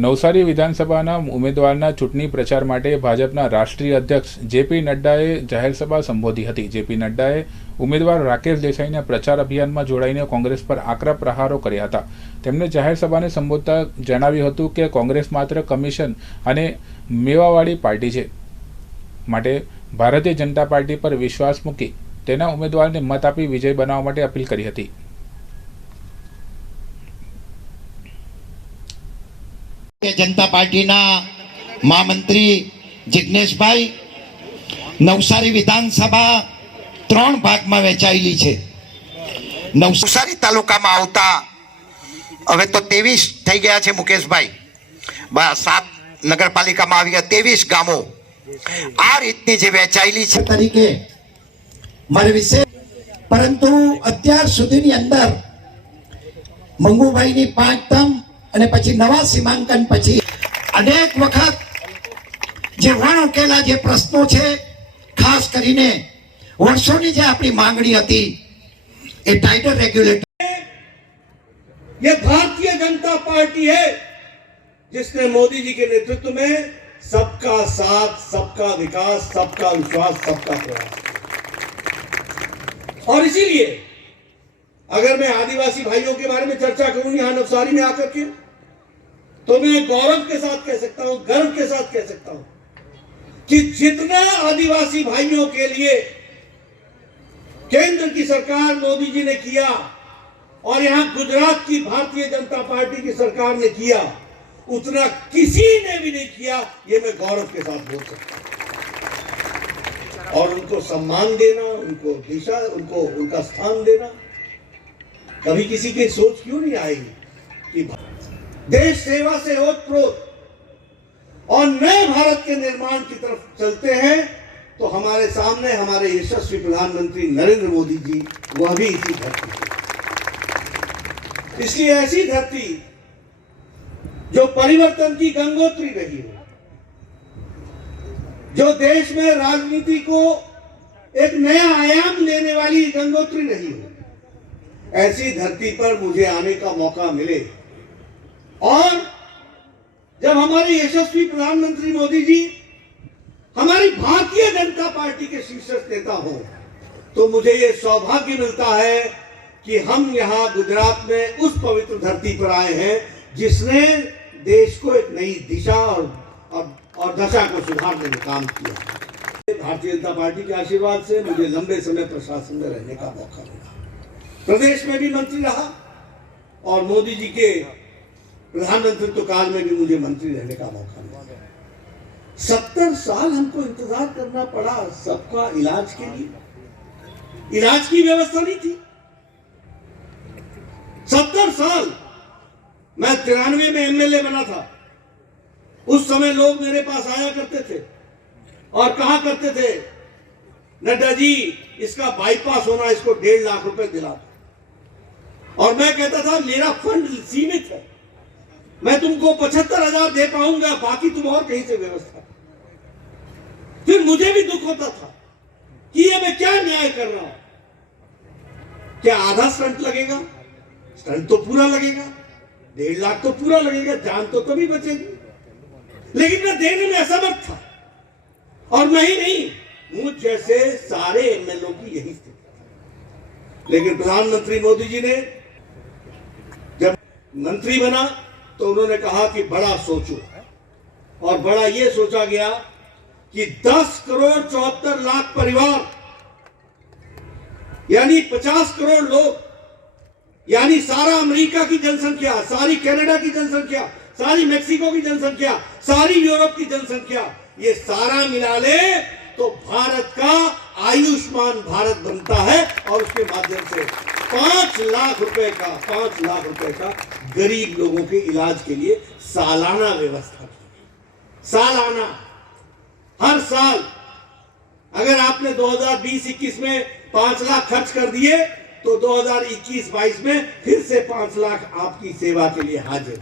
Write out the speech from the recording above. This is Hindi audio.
નવસારી વિધાનસભાના ઉમેદવારના ચૂંટણી પ્રચાર માટે ભાજપના રાષ્ટ્રીય અધ્યક્ષ જેપી નડ્ડાએ જાહેરસભા સંબોધી હતી। જેપી નડ્ડાએ ઉમેદવાર રાકેશ દેસાઈના પ્રચાર અભિયાનમાં જોડાઈને કોંગ્રેસ પર આકરા પ્રહારો કર્યા હતા। તેમણે જાહેરસભાને સંબોધતા જણાવ્યું હતું કે કોંગ્રેસ માત્ર કમિશન અને મેવાવાળી પાર્ટી છે, માટે ભારતીય જનતા પાર્ટી પર વિશ્વાસ મૂકી તેના ઉમેદવારને મત આપી વિજય બનાવવા માટે અપીલ કરી હતી। जनता पार्टी महामंत्री जिग्नेश भाई नवसारी विधानसभा 3 भाग में वेचायेली है। नवसारी तालुका में आवता हवे तो 23 थई गया है मुकेश भाई, 7 नगरपालिका में आवी गया 23 गामों आ रीतनी जे वेचायेली है तरीके मारे विषय। परंतु अत्यार सुधीनी अंदर मंगूभाई नी 5 टर्म અને પછી નવા સીમાંકન પછી અનેક વખત જે વણ ઉકેલા જે પ્રશ્નો છે, ખાસ કરીને વર્ષોની જે આપણી માંગણી હતી એ टाइटर रेगुलेटर। ये भारतीय जनता पार्टी है जिसने मोदी जी के नेतृत्व में सबका साथ, सबका विकास, सबका विश्वास, सबका प्रयास। और इसीलिए अगर मैं आदिवासी भाइयों के बारे में चर्चा करूं यहां नवसारी में आकर के, तो मैं गौरव के साथ कह सकता हूं, गर्व के साथ कह सकता हूं कि जितना आदिवासी भाइयों के लिए केंद्र की सरकार मोदी जी ने किया और यहां गुजरात की भारतीय जनता पार्टी की सरकार ने किया, उतना किसी ने भी नहीं किया, ये मैं गौरव के साथ बोल सकता हूं। और उनको सम्मान देना, उनको दिशा, उनको उनका स्थान देना, कभी किसी की सोच क्यों नहीं आएगी कि देश सेवा से ओतप्रोत और नए भारत के निर्माण की तरफ चलते हैं, तो हमारे सामने हमारे यशस्वी प्रधानमंत्री नरेंद्र मोदी जी वह भी इसी धरती है। इसलिए ऐसी धरती जो परिवर्तन की गंगोत्री रही हो, जो देश में राजनीति को एक नया आयाम देने वाली गंगोत्री रही हो, ऐसी धरती पर मुझे आने का मौका मिले और जब हमारे यशस्वी प्रधानमंत्री मोदी जी हमारी भारतीय जनता पार्टी के शीर्ष नेता हो, तो मुझे ये सौभाग्य मिलता है कि हम यहाँ गुजरात में उस पवित्र धरती पर आए हैं जिसने देश को एक नई दिशा और दशा को सुधारने में काम किया। भारतीय जनता पार्टी के आशीर्वाद से मुझे लंबे समय प्रशासन में रहने का मौका मिला, प्रदेश में भी मंत्री रहा और मोदी जी के प्रधानमंत्रित्व काल में भी मुझे मंत्री रहने का मौका मिला। 70 साल हमको इंतजार करना पड़ा सबका इलाज के लिए, इलाज की व्यवस्था नहीं थी। 70 साल मैं 93 में एमएलए बना था, उस समय लोग मेरे पास आया करते थे और कहा करते थे, नड्डा जी इसका बाईपास होना, इसको 1.5 लाख रुपए दिला। और मैं कहता था मेरा फंड सीमित है, मैं तुमको 75,000 दे पाऊंगा, बाकी तुम और कहीं से व्यवस्था। फिर मुझे भी दुख होता था कि ये मैं क्या न्याय कर रहा हूं। क्या आधा स्टंट लगेगा? स्टंट तो पूरा लगेगा, 1.5 लाख तो पूरा लगेगा, जान तो तभी बचेगी। लेकिन मैं देने में असमर्थ था और मैं ही नहीं, मुझ जैसे सारे एमएलओ की यही स्थिति। लेकिन प्रधानमंत्री मोदी जी ने जब मंत्री बना तो उन्होंने कहा कि बड़ा सोचो, और बड़ा ये सोचा गया कि 10 करोड़ 74 लाख परिवार यानी 50 करोड़ लोग, यानी सारा अमेरिका की जनसंख्या, सारी कनाडा की जनसंख्या, सारी मेक्सिको की जनसंख्या, सारी यूरोप की जनसंख्या, ये सारा मिला ले तो भारत का आयुष्मान भारत बनता है। और उसके माध्यम से 5 लाख रुपए का गरीब लोगों के इलाज के लिए सालाना व्यवस्था की। सालाना, हर साल अगर आपने 2020-21 में 5 लाख खर्च कर दिए तो 2021-22 में फिर से 5 लाख आपकी सेवा के लिए हाजिर।